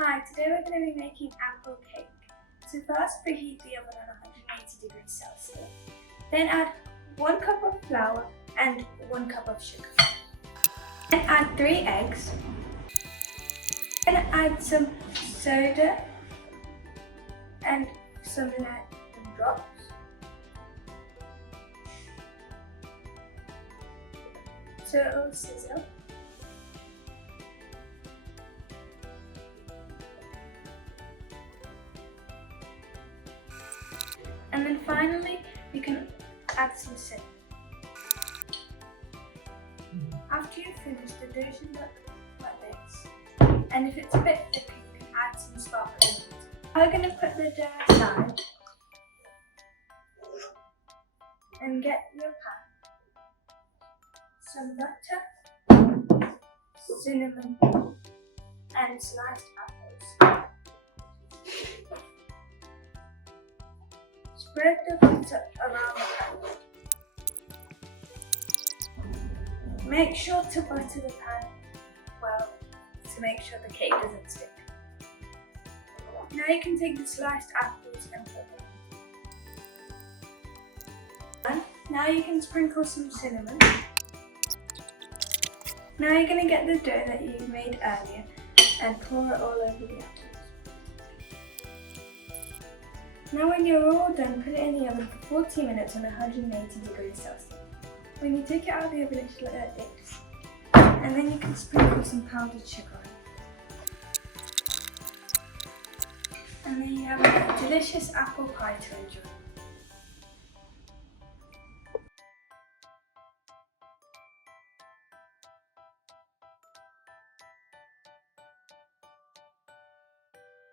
Hi, today we're going to be making apple cake. So first preheat the oven on 180 degrees Celsius. Then add 1 cup of flour and 1 cup of sugar. Then add 3 eggs. Then add some soda and some lemon drops. So it will sizzle. And then finally, you can add some cinnamon. After you've finished, the dough should look like this. And if it's a bit thicker, you can add some sparkling water. I'm going to put the dough aside and get your pan. Some butter, cinnamon, and sliced apples. Spread the butter around the pan. Make sure to butter the pan well to make sure the cake doesn't stick. Now you can take the sliced apples and put them. Now you can sprinkle some cinnamon. Now you're going to get the dough that you made earlier and pour it all over the apples. Now when you're all done, put it in the oven for 40 minutes on 180 degrees Celsius. When you take it out of the oven, it should look like this. And then you can sprinkle some powdered sugar on it. And then you have a delicious apple pie to enjoy.